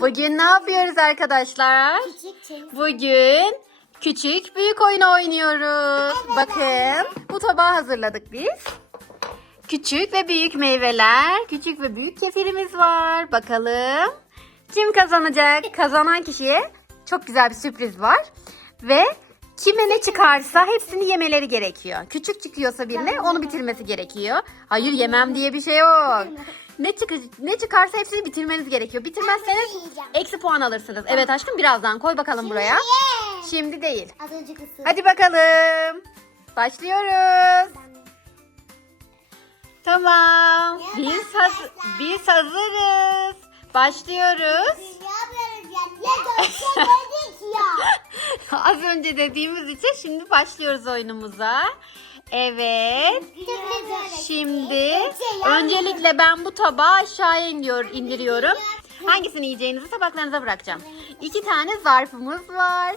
Bugün ne yapıyoruz arkadaşlar? Küçük çelik. Bugün küçük büyük oyun oynuyoruz. Bakın bu tabağı hazırladık biz. Küçük ve büyük meyveler, küçük ve büyük kefirimiz var. Bakalım kim kazanacak? Kazanan kişiye çok güzel bir sürpriz var. Ve kime ne çıkarsa hepsini yemeleri gerekiyor. Küçük çıkıyorsa birine onu bitirmesi gerekiyor. Hayır yemem diye bir şey yok. Ne çık ne çıkarsa hepsini bitirmeniz gerekiyor. Bitirmezseniz yiyeceğim. eksi puan alırsınız. Evet aşkım birazdan koy bakalım buraya. Ye. Şimdi değil. Az önce kısır. Hadi bakalım. Başlıyoruz. Tamam. Biz, haz- biz hazırız. Başlıyoruz. Az önce dediğimiz için şimdi başlıyoruz oyunumuza. Evet. Şimdi öncelikle ben bu tabağı aşağıya iniyor, indiriyorum. Hangisini yiyeceğinizi tabaklarınıza bırakacağım. İki tane zarfımız var.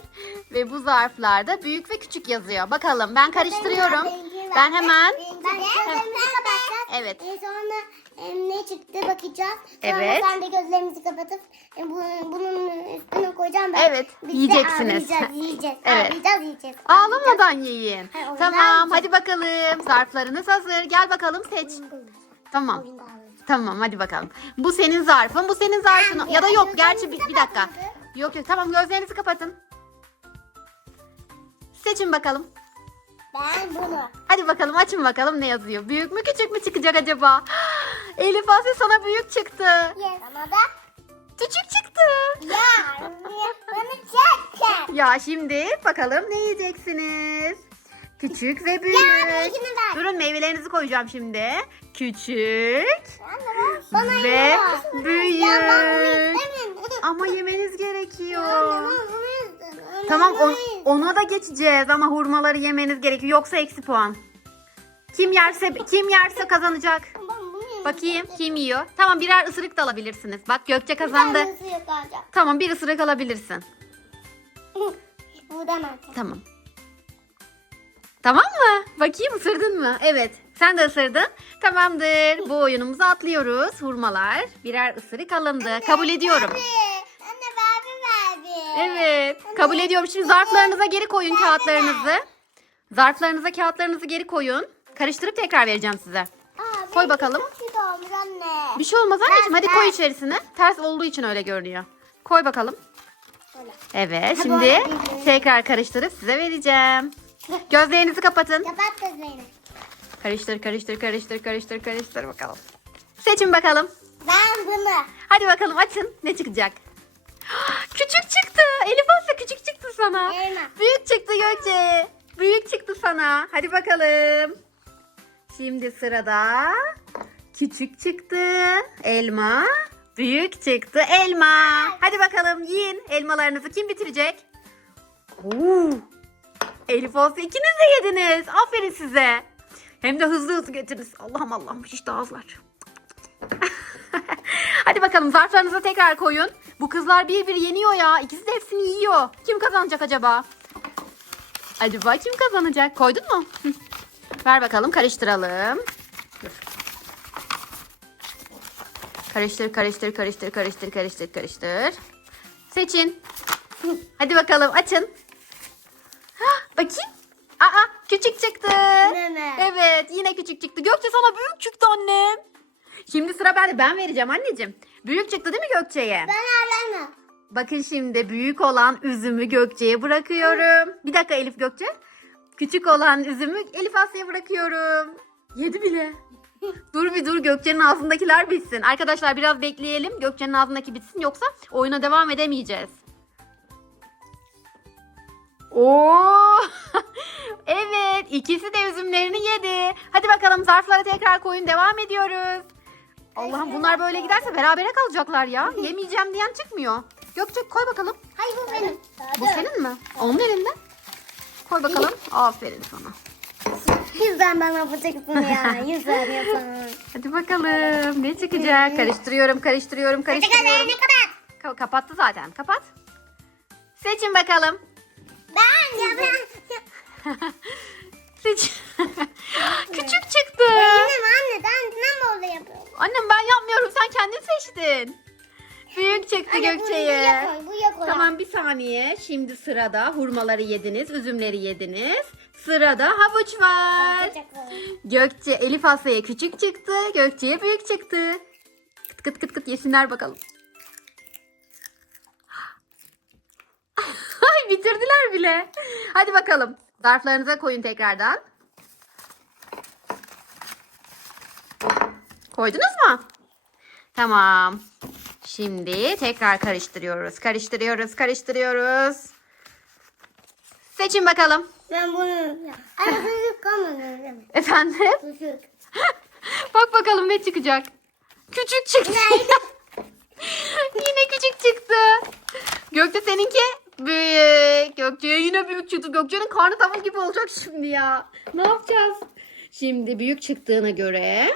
Ve bu zarflarda büyük ve küçük yazıyor. Bakalım ben karıştırıyorum. Ben hemen... Evet. E, sonra e, ne çıktı bakacağız. Sonra Evet. sen de gözlerimizi kapatıp e, bunun, bunun üstüne koyacağım ben. Evet, Biz yiyeceksiniz. ağlayacağız, yiyeceğiz. Evet. Ağlayacağız, yiyeceğiz. Ağlamadan yiyin. Hayır, Tamam hadi bakalım. Zarflarınız hazır. Gel bakalım seç. Tamam. Tamam hadi bakalım. Bu senin zarfın, bu senin zarfın. Ya da yok gerçi bir, bir dakika. Yok yok tamam gözlerinizi kapatın. Seçin bakalım. Ben bunu. Hadi bakalım açın bakalım ne yazıyor. Büyük mü küçük mü çıkacak acaba? Elif Asya sana büyük çıktı. Yes. Sana da. Küçük çıktı. Ya. Bana çek. Ya şimdi bakalım ne yiyeceksiniz? Küçük ve büyük. ver. Durun meyvelerinizi koyacağım şimdi. Küçük Bana ve Ya büyük. istemiyorum. Ama yemeniz gerekiyor. İstedim. Tamam on- ona da geçeceğiz ama hurmaları yemeniz gerekiyor yoksa eksi puan. Kim yerse kim yerse kazanacak. Bakayım kim yiyor. Tamam birer ısırık da alabilirsiniz. Bak Gökçe kazandı. Ben nasıl yakalacağım? Tamam bir ısırık alabilirsin. Bu da marka. Tamam. Tamam mı? Bakayım ısırdın mı? Evet. Sen de ısırdın. Tamamdır. Bu oyunumuzu atlıyoruz. Hurmalar birer ısırık alındı. Kabul ediyorum. Verdi. Evet. Kabul ediyorum. Şimdi zarflarınıza geri koyun kağıtlarınızı. Zarflarınıza kağıtlarınızı geri koyun. Karıştırıp tekrar vereceğim size. Aa, Koy bakalım. çok olmuş anne. Bir şey olmaz anneciğim. Hadi koy içerisine. Ters olduğu için öyle görünüyor. Koy bakalım. Evet. Şimdi tekrar karıştırıp size vereceğim. Gözlerinizi kapatın. Kapat gözlerini. Karıştır, karıştır, karıştır, karıştır, karıştır bakalım. Seçin bakalım. Ben bunu. Hadi bakalım açın. Ne çıkacak? Küçük çıktı. Elif Asya küçük çıktı sana. Elma. Büyük çıktı Gökçe. Büyük çıktı sana. Hadi bakalım. Şimdi sırada küçük çıktı. Elma. Büyük çıktı elma. Hadi bakalım yiyin elmalarınızı. Kim bitirecek? Oo. Elif Asya ikiniz de yediniz. Aferin size. Hem de hızlı hızlı getirdiniz. Allah'ım Allah'ım şişti ağızlar. Hadi bakalım zarflarınıza tekrar koyun. Bu kızlar bir bir yeniyor ya. İkisi de hepsini yiyor. Kim kazanacak acaba? Acaba kim kazanacak? Koydun mu? Hı. Ver bakalım karıştıralım. Dur. Karıştır, karıştır, karıştır, karıştır, karıştır, karıştır. Seçin. Hadi bakalım açın. Hah, Bakayım. Aa küçük çıktı. Nene. Evet yine küçük çıktı. Gökçe sana büyük çıktı annem. Şimdi sıra bende. Ben vereceğim anneciğim. Büyük çıktı değil mi Gökçe'ye? Ben ağlama. Bakın şimdi büyük olan üzümü Gökçe'ye bırakıyorum. Bir dakika Elif Gökçe. Küçük olan üzümü Elif Asya'ya bırakıyorum. Yedi bile. dur bir dur Gökçe'nin ağzındakiler bitsin. Arkadaşlar biraz bekleyelim. Gökçe'nin ağzındaki bitsin yoksa oyuna devam edemeyeceğiz. Oo! evet, ikisi de üzümlerini yedi. Hadi bakalım zarflara tekrar koyun devam ediyoruz. Allah'ım bunlar böyle giderse berabere kalacaklar ya. Yemeyeceğim diyen çıkmyor. Gökçe koy bakalım. Hayır bu benim. Bu senin mi? Onun elinde. Koy bakalım. Aferin sana. Yüzden bana yapacaksın ya. Yüzden yapamam. Hadi bakalım. Ne çıkacak? Karıştırıyorum, karıştırıyorum, karıştırıyorum. Ne kadar? Ka- kapattı zaten. Kapat. Seçin bakalım. Ben ya ben. Seç. Küçük çıktı. Benim anne ben böyle yapıyorum? Annem ben yapmıyorum. Sen kendin seçtin. Büyük çıktı Anne, Gökçe'ye. buraya koy, buraya koy. Tamam bir saniye. Şimdi sırada hurmaları yediniz, üzümleri yediniz. Sırada havuç var. Gökçe Elif Asya'ya küçük çıktı. Gökçe'ye büyük çıktı. Kıt kıt kıt kıt yesinler bakalım. Ay bitirdiler bile. Hadi bakalım. Zarflarınıza koyun tekrardan. Koydunuz mu? Tamam. Şimdi tekrar karıştırıyoruz. Karıştırıyoruz, karıştırıyoruz. Seçin bakalım. Ben bunu... Anne çocuk kalmadı. Efendim? Çocuk. Bak bakalım ne çıkacak. Küçük çıktı. yine küçük çıktı. Gökçe seninki büyük. Gökçe'ye yine büyük çıktı. Gökçe'nin karnı davul gibi olacak şimdi ya. Ne yapacağız? Şimdi büyük çıktığına göre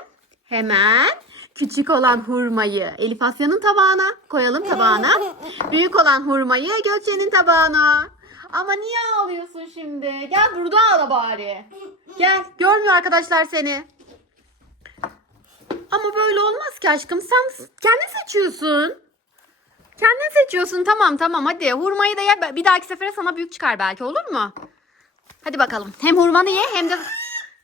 hemen küçük olan hurmayı Elif Asya'nın tabağına koyalım tabağına. Büyük olan hurmayı Gökçe'nin tabağına. Ama niye ağlıyorsun şimdi? Gel burada ağla bari. Gel. Görmüyor arkadaşlar seni. Ama böyle olmaz ki aşkım. Sen kendin seçiyorsun. Kendin seçiyorsun. Tamam tamam hadi. Hurmayı da ye. Bir dahaki sefere sana büyük çıkar belki olur mu? Hadi bakalım. Hem hurmanı ye hem de...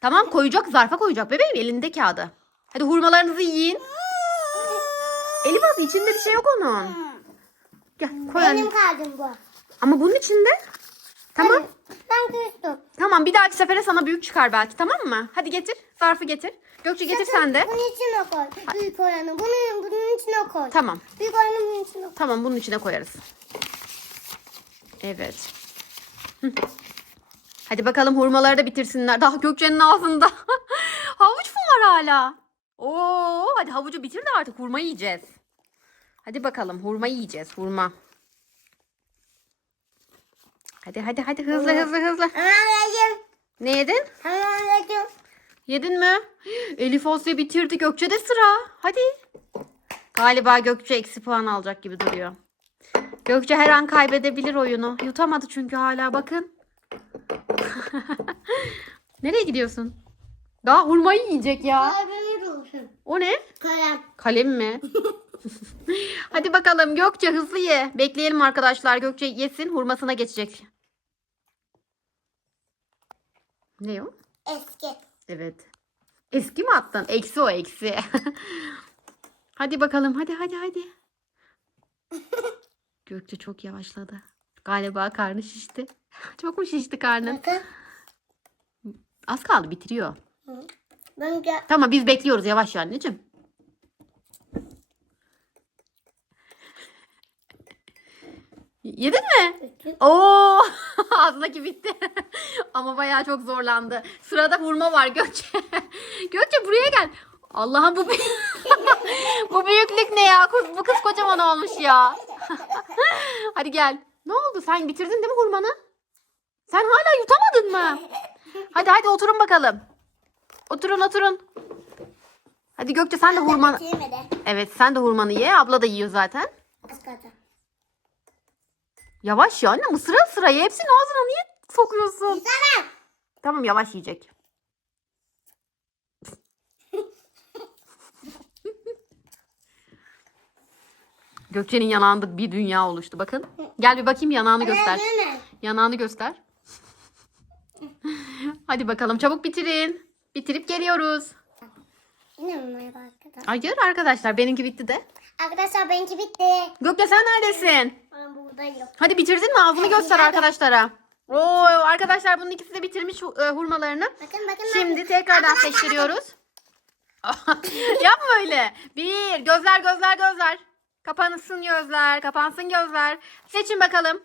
Tamam koyacak zarfa koyacak bebeğim elinde kağıdı. Hadi hurmalarınızı yiyin. Elif az içinde bir şey yok onun. Gel koy anne. Benim kaldım bu. Ama bunun içinde. Tamam. Ben küstüm. Tamam bir dahaki sefere sana büyük çıkar belki tamam mı? Hadi getir. Zarfı getir. Gökçe getir sen de. Bunun içine koy. Büyük olanı. Bunun, bunun içine koy. Tamam. Büyük olanı bunun içine koy. Tamam bunun içine koyarız. Evet. Hı. Hadi bakalım hurmaları da bitirsinler. Daha Gökçe'nin ağzında. Havuç mu var hala? Oo, hadi havucu bitir de artık hurma yiyeceğiz. Hadi bakalım hurma yiyeceğiz hurma. Hadi hadi hadi hızlı hızlı hızlı. Ne yedin? Yedin mi? Elif Asya bitirdi. Gökçe'de sıra. Hadi. Galiba Gökçe eksi puan alacak gibi duruyor. Gökçe her an kaybedebilir oyunu. Yutamadı çünkü hala bakın. Nereye gidiyorsun? Daha hurmayı yiyecek ya. Olsun. O ne? Kalem. Kalem mi? Hadi bakalım Gökçe hızlı ye. Bekleyelim arkadaşlar. Gökçe yesin hurmasına geçecek. Ne o? Eski. Evet. Eski mi attın? Eksi o eksi. hadi bakalım hadi hadi hadi. Gökçe çok yavaşladı. Galiba karnı şişti. çok mu şişti karnın? Az kaldı bitiriyor. Ben gel. Tamam biz bekliyoruz yavaş ya anneciğim. Yedin mi? Oo, ağzındaki bitti. Ama bayağı çok zorlandı. Sırada hurma var Gökçe. Gökçe buraya gel. Allah'ım bu bu büyüklük ne ya? Kız, bu kız kocaman olmuş ya. Hadi gel. Ne oldu? Sen bitirdin değil mi hurmanı? Sen hala yutamadın mı? Hadi hadi oturun bakalım. Oturun oturun. Hadi Gökçe sen de hurmanı... Evet sen de hurmanı ye. Abla da yiyor zaten. Yavaş ya anne mısıra sıra ye. Hepsini ağzına niye sokuyorsun? Sana. Tamam yavaş yiyecek. Gökçe'nin yanağında bir dünya oluştu. Bakın. Gel bir bakayım yanağını göster. Yanağını göster. Hadi bakalım çabuk bitirin. Bitirip geliyoruz. Merhaba arkadaşlar? Hayır arkadaşlar benimki bitti de. Arkadaşlar benimki bitti. Gökçe sen neredesin? Ben buradayım. Hadi bitirdin mi? Ağzını göster arkadaşlara. Oo arkadaşlar bunun ikisi de bitirmiş e, hurmalarını. Bakın bakın. Şimdi bakın. tekrardan Arkadaşlar, seçtiriyoruz. Yapma öyle. Bir, gözler gözler gözler. Kapansın gözler, kapansın gözler. Seçin bakalım.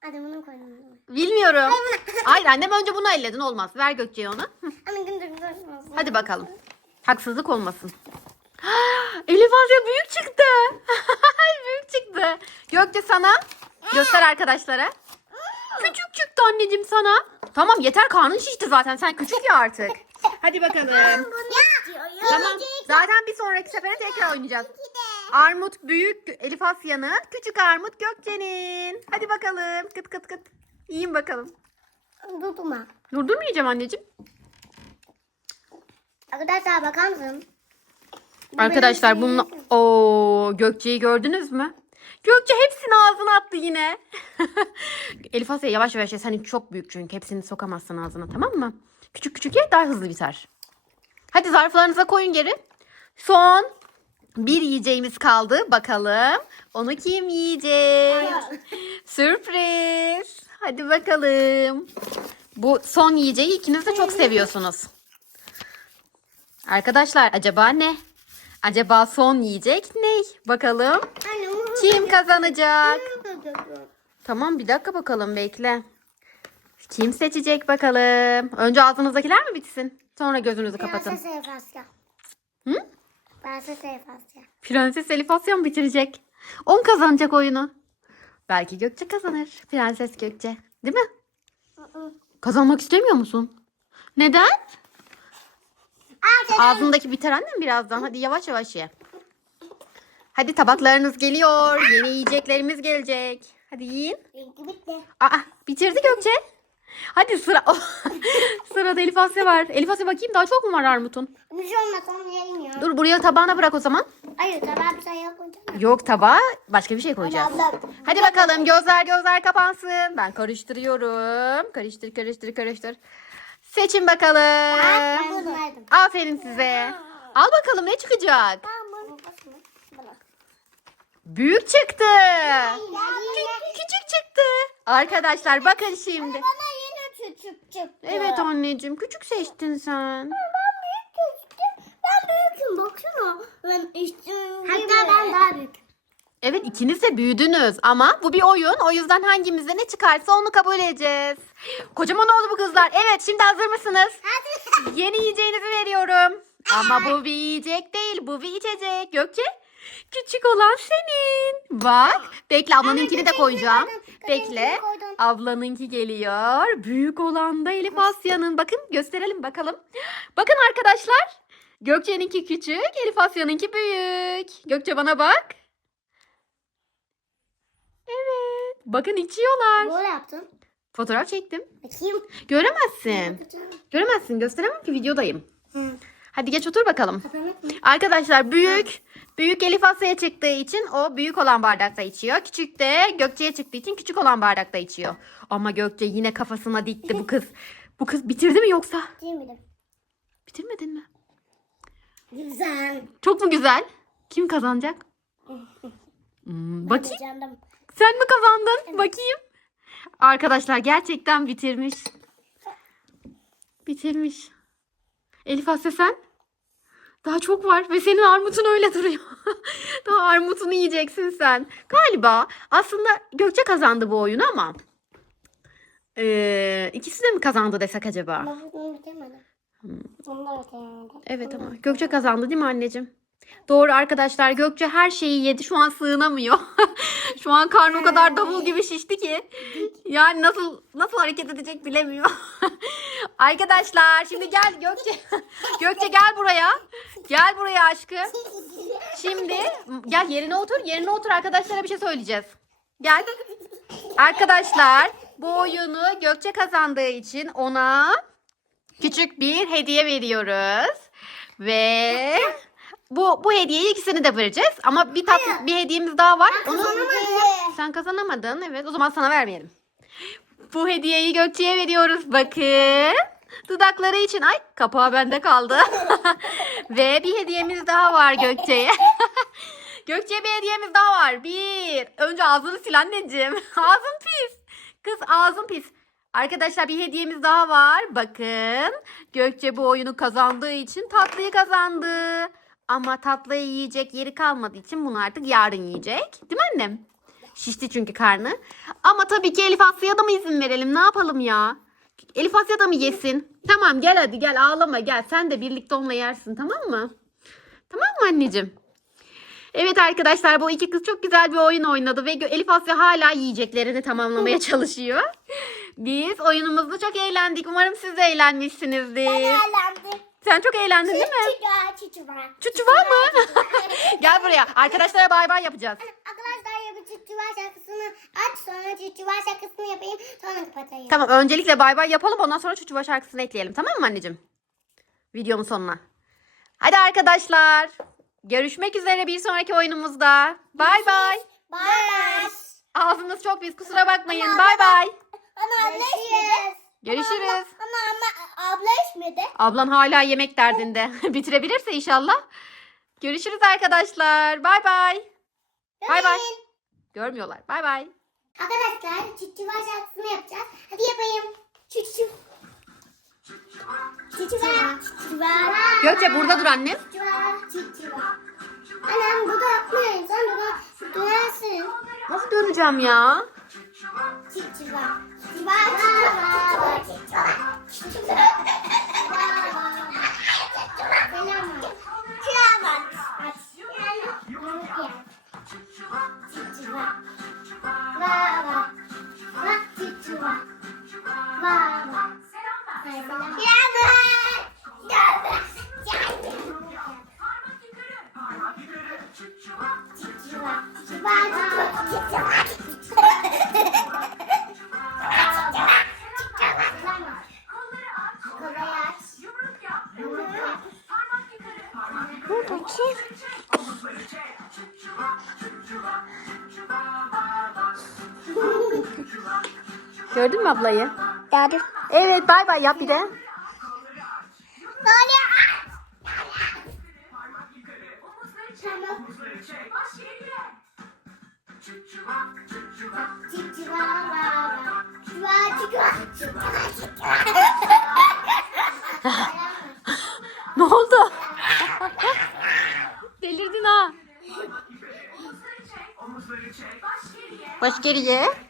Hadi bunu koyalım. Bilmiyorum. Hayır annem önce bunu elledin olmaz. Ver Gökçe'ye onu. Gündür. Hadi bakalım. Haksızlık olmasın. Elif Asya büyük çıktı. büyük çıktı. Gökçe sana. Göster arkadaşlara. Küçük çıktı anneciğim sana. Tamam yeter karnın şişti zaten. Sen küçük ya artık. Hadi bakalım. Tamam. Zaten bir sonraki sefere tekrar oynayacağız. Armut büyük Elif Asya'nın, küçük armut Gökçe'nin. Hadi bakalım. Kıt kıt kıt. Yiyin bakalım. Tutma. Durdurmayacağım anneciğim. Arkadaşlar bakar mısın? Bu Arkadaşlar benim bunun şeyim. o Gökçe'yi gördünüz mü? Gökçe hepsini ağzına attı yine. Elif Asya yavaş yavaş ye. Senin çok büyük çünkü. Hepsini sokamazsın ağzına tamam mı? Küçük küçük ye daha hızlı biter. Hadi zarflarınıza koyun geri. Son bir yiyeceğimiz kaldı. Bakalım onu kim yiyecek? Sürpriz. Hadi bakalım. Bu son yiyeceği ikiniz de çok seviyorsunuz. Arkadaşlar acaba ne? Acaba son yiyecek ne? Bakalım kim kazanacak? Tamam bir dakika bakalım bekle. Kim seçecek bakalım? Önce ağzınızdakiler mi bitsin? Sonra gözünüzü kapatın. Prenses Elif Asya. Hı? Prenses Elif Asya. Prenses Elif Asya mı bitirecek? On kazanacak oyunu. Belki Gökçe kazanır. Prenses Gökçe. Değil mi? Kazanmak istemiyor musun? Neden? Ağzındaki biter annem birazdan. Hadi yavaş yavaş ye. Hadi tabaklarınız geliyor. Yeni yiyeceklerimiz gelecek. Hadi yiyin. Aa bitirdi Gökçe. Hadi sıra. Sırada Elif Asya var. Elif Asya bakayım daha çok mu var armutun? Bir şey olmaz onu ya. Dur buraya tabağına bırak o zaman. Hayır tabağa bir şey yapmayacağım. Yok tabağa başka bir şey koyacağız. Abla. Hadi bakalım gözler gözler kapansın. Ben karıştırıyorum. Karıştır karıştır karıştır. Seçin bakalım. Ben bunu verdim. Aferin size. Al bakalım ne çıkacak? Büyük çıktı. Kü- küçük çıktı. Arkadaşlar bakın şimdi. Küçük çıktı. Evet anneciğim küçük seçtin sen. Ben büyük küçüktüm. Ben büyüküm baksana. Ben işte Hatta ben daha büyük. Evet ikiniz de büyüdünüz ama bu bir oyun. O yüzden hangimizde ne çıkarsa onu kabul edeceğiz. Kocaman oldu bu kızlar. Evet şimdi hazır mısınız? Hadi. Yeni yiyeceğinizi veriyorum. Ama bu bir yiyecek değil. Bu bir içecek. Gökçe küçük olan senin. Bak bekle ablanınkini de koyacağım. Bekle. Ablanınki geliyor. Büyük olan da Elif Asya'nın. Bakın gösterelim bakalım. Bakın arkadaşlar. Gökçe'ninki küçük. Elif Asya'nınki büyük. Gökçe bana bak. Evet. Bakın içiyorlar. Böyle yaptım. Fotoğraf çektim. Bakayım. Göremezsin. Göremezsin. Gösteremem ki videodayım. Hı. Hadi geç otur bakalım. Arkadaşlar büyük büyük Elif Asya'ya çıktığı için o büyük olan bardakta içiyor. Küçük de Gökçe'ye çıktığı için küçük olan bardakta içiyor. Ama Gökçe yine kafasına dikti bu kız. Bu kız bitirdi mi yoksa? Miydim? Bitirmedin mi? Güzel. Çok mu güzel? Kim kazanacak? Hmm, bakayım. Sen mi kazandın? Bakayım. Arkadaşlar gerçekten bitirmiş. Bitirmiş. Elif Asya sen? Daha çok var ve senin armutun öyle duruyor. Daha armutunu yiyeceksin sen. Galiba aslında Gökçe kazandı bu oyunu ama eee, ikisi de mi kazandı desek acaba? Ben bitirmedim. Evet ama Gökçe kazandı değil mi anneciğim? Doğru arkadaşlar Gökçe her şeyi yedi şu an sığınamıyor. şu an karnı o kadar davul gibi şişti ki. Yani nasıl nasıl hareket edecek bilemiyor. arkadaşlar şimdi gel Gökçe. Gökçe gel buraya. Gel buraya aşkım. Şimdi gel yerine otur. Yerine otur arkadaşlara bir şey söyleyeceğiz. Gel. Arkadaşlar bu oyunu Gökçe kazandığı için ona küçük bir hediye veriyoruz. Ve bu bu hediyeyi ikisini de vereceğiz. Ama bir tatlı bir hediyemiz daha var. Onu sen kazanamadın. Evet. O zaman sana vermeyelim. Bu hediyeyi Gökçe'ye veriyoruz. Bakın. Dudakları için. Ay kapağı bende kaldı. Ve bir hediyemiz daha var Gökçe'ye. Gökçe'ye bir hediyemiz daha var. Bir. Önce ağzını sil anneciğim. Ağzın pis. Kız ağzın pis. Arkadaşlar bir hediyemiz daha var. Bakın. Gökçe bu oyunu kazandığı için tatlıyı kazandı. Ama tatlıyı yiyecek yeri kalmadığı için bunu artık yarın yiyecek. Değil mi annem? Şişti çünkü karnı. Ama tabii ki Elif Asya'ya da mı izin verelim? Ne yapalım ya? Elif Asya da mı yesin? Tamam gel hadi gel ağlama gel. Sen de birlikte onunla yersin tamam mı? Tamam mı anneciğim? Evet arkadaşlar bu iki kız çok güzel bir oyun oynadı ve Elif Asya hala yiyeceklerini tamamlamaya çalışıyor. Biz oyunumuzda çok eğlendik. Umarım siz de eğlenmişsinizdir. Eğlendim. Sen çok eğlendin değil mi? Çuçu var mı? Gel buraya. Arkadaşlara bay bay yapacağız. Arkadaşlar ya bir çiçi var şarkısını aç sonra çiçi var şarkısını yapayım sonra kapatayım. Tamam öncelikle bay bay yapalım ondan sonra Çuçuva şarkısını ekleyelim tamam mı anneciğim? Videonun sonuna. Hadi arkadaşlar. Görüşmek üzere bir sonraki oyunumuzda. Bay bay. Bye bye. Ağzınız çok pis kusura bakmayın. Bay bay. Ana abla içmedi. Görüşürüz. Ana ama abla içmedi. Ablan hala yemek derdinde. Bitirebilirse inşallah. Görüşürüz arkadaşlar. Bay bay. Bay bay. Görmüyorlar. Bay bay. Arkadaşlar çiçiva şarkısını yapacağız. Hadi yapayım. Çiçiv. Çiçiva. Çiçiva. Gökçe burada dur annem. Çiçiva. Çiçiva. Annem burada yapmayın. Sen burada dönersin. Nasıl döneceğim ya? Çiçiva. Çiçiva. Çiçiva. Çiçiva. Çiçiva. Çiçiva. Baba. Bak çiçeği. Baba. Selam bak. Selam. Ablayı? Gördüm. Evet bay bay yap bir de. Ne oldu? Delirdin ha. Baş geriye.